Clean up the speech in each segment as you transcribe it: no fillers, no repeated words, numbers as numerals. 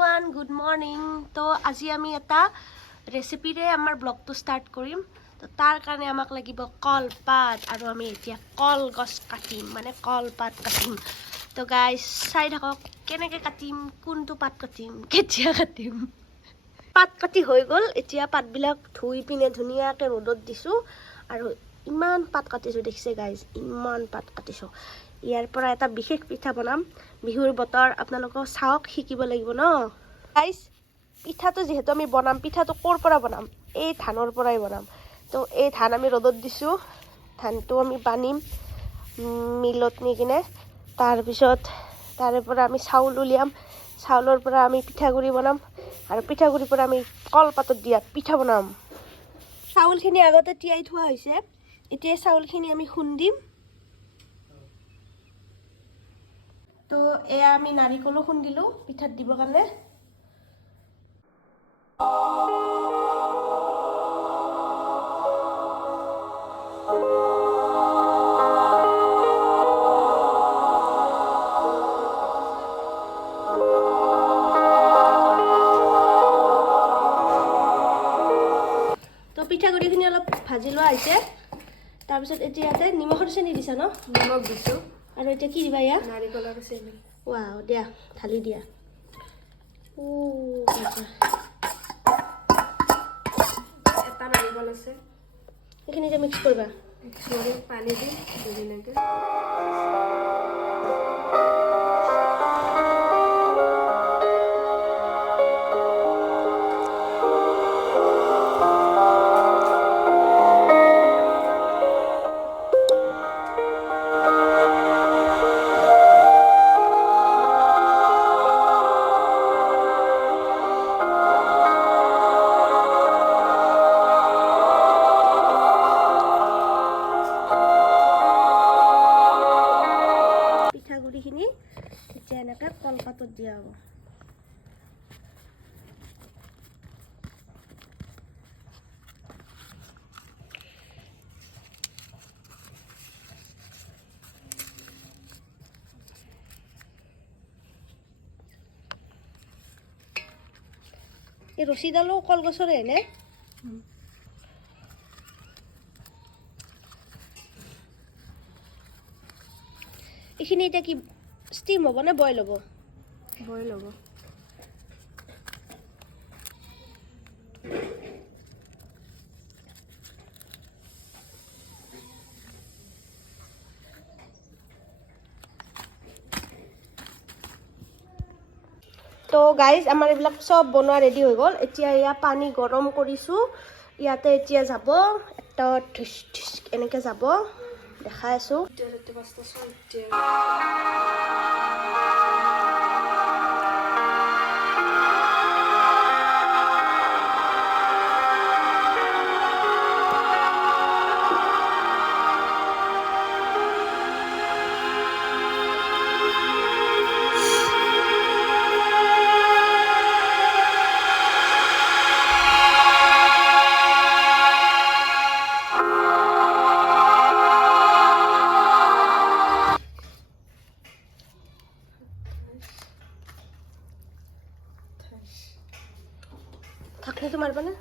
Everyone good morning. তো আজি আমি এটা ৰেচিপিৰে আমাৰ ব্লগটো ষ্টাৰ্ট কৰিম। তো তাৰ কাৰণে আমাক লাগিব কলপাত আৰু আমি এতিয়া কলগছ কাটিম, মানে কলপাত কাটিম। তো গাইজ চাই থাকক কেনেকৈ কাটিম, কোনটো পাত কাটিম, কেতিয়া কাটিম। পাত কাটি হৈ গ'ল। এতিয়া পাতবিলাক ধুই পিনে ধুনীয়াকৈ ৰ'দত দিছোঁ আৰু ইমান পাত কাটিছোঁ, দেখিছে গাইজ, ইমান পাত কাটিছোঁ। ইয়াৰ পৰা এটা বিশেষ পিঠা বনাম, বিহুৰ বতৰ, আপোনালোকক চাওক, শিকিব লাগিব ন গাইজ। পিঠাটো যিহেতু আমি বনাম, পিঠাটো ক'ৰ পৰা বনাম, এই ধানৰ পৰাই বনাম। তো এই ধান আমি ৰ'দত দিছোঁ, ধানটো আমি বানিম মিলত নি কিনে, তাৰপিছত তাৰে পৰা আমি চাউল উলিয়াম, চাউলৰ পৰা আমি পিঠাগুড়ি বনাম আৰু পিঠাগুড়িৰ পৰা আমি কলপাতত দিয়া পিঠা বনাম। চাউলখিনি আগতে তিয়াই থোৱা হৈছে, এতিয়া চাউলখিনি আমি খুন্দিম। তো এয়া আমি নাৰিকলো খুন্দিলোঁ পিঠাত দিবৰ কাৰণে। তো পিঠাগুড়িখিনি অলপ ভাজি লোৱা হৈছে। তাৰপিছত এতিয়া ইয়াতে নিমখৰ চেনি দিছা ন? নিমখ দিছোঁ আৰু এতিয়া কি দিবা ইয়াত? নাৰিকল আৰু চেনি। ৱাও, দিয়া ঢালি দিয়া। এটা নাৰিকল আছে, সেইখিনি এতিয়া মিক্স কৰিবা। মিক্স কৰি পানী দি ধুনীয়াকৈ পিঠাগুড়িখিনি এতিয়া এনেকৈ কলপাতত দিয়া হ'ব। এই ৰছীডালো কলগছৰে নে? এইখিনি এতিয়া কি ষ্টিম হ'ব নে বইল হ'ব? বইল হ'ব। তো গাইজ আমাৰ এইবিলাক চব বনোৱা ৰেডি হৈ গ'ল। এতিয়া এয়া পানী গৰম কৰিছোঁ, ইয়াতে এতিয়া যাব এটা ঢুচ ঢুচ এনেকৈ যাব, দেখাই আছোঁ। ঢাকনিটো মাৰিবানে?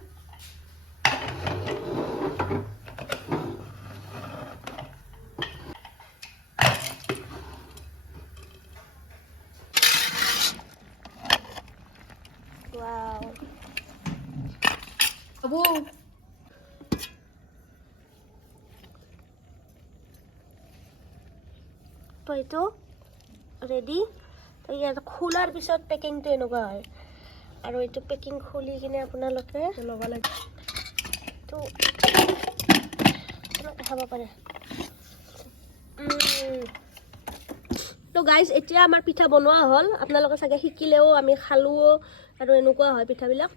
ৱাও বাবু, তো এইটো ৰেডি। তো ইয়াত খোলাৰ পিছত পেকিংটো এনেকুৱা হয়, আৰু এইটো পেকিং খুলি কিনে আপোনালোকে ল'ব লাগে। তো খাব পাৰে। তো গাইজ এতিয়া আমাৰ পিঠা বনোৱা হ'ল, আপোনালোকে চাগে শিকিলেও, আমি খালোও, আৰু এনেকুৱা হয় পিঠাবিলাক।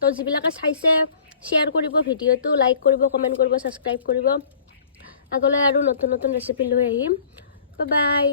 তো যিবিলাকে চাইছে শ্বেয়াৰ কৰিব ভিডিঅ'টো, লাইক কৰিব, কমেণ্ট কৰিব, ছাবস্ক্ৰাইব কৰিব। আগলৈ আৰু নতুন নতুন ৰেচিপি লৈ আহিম। Bye bye.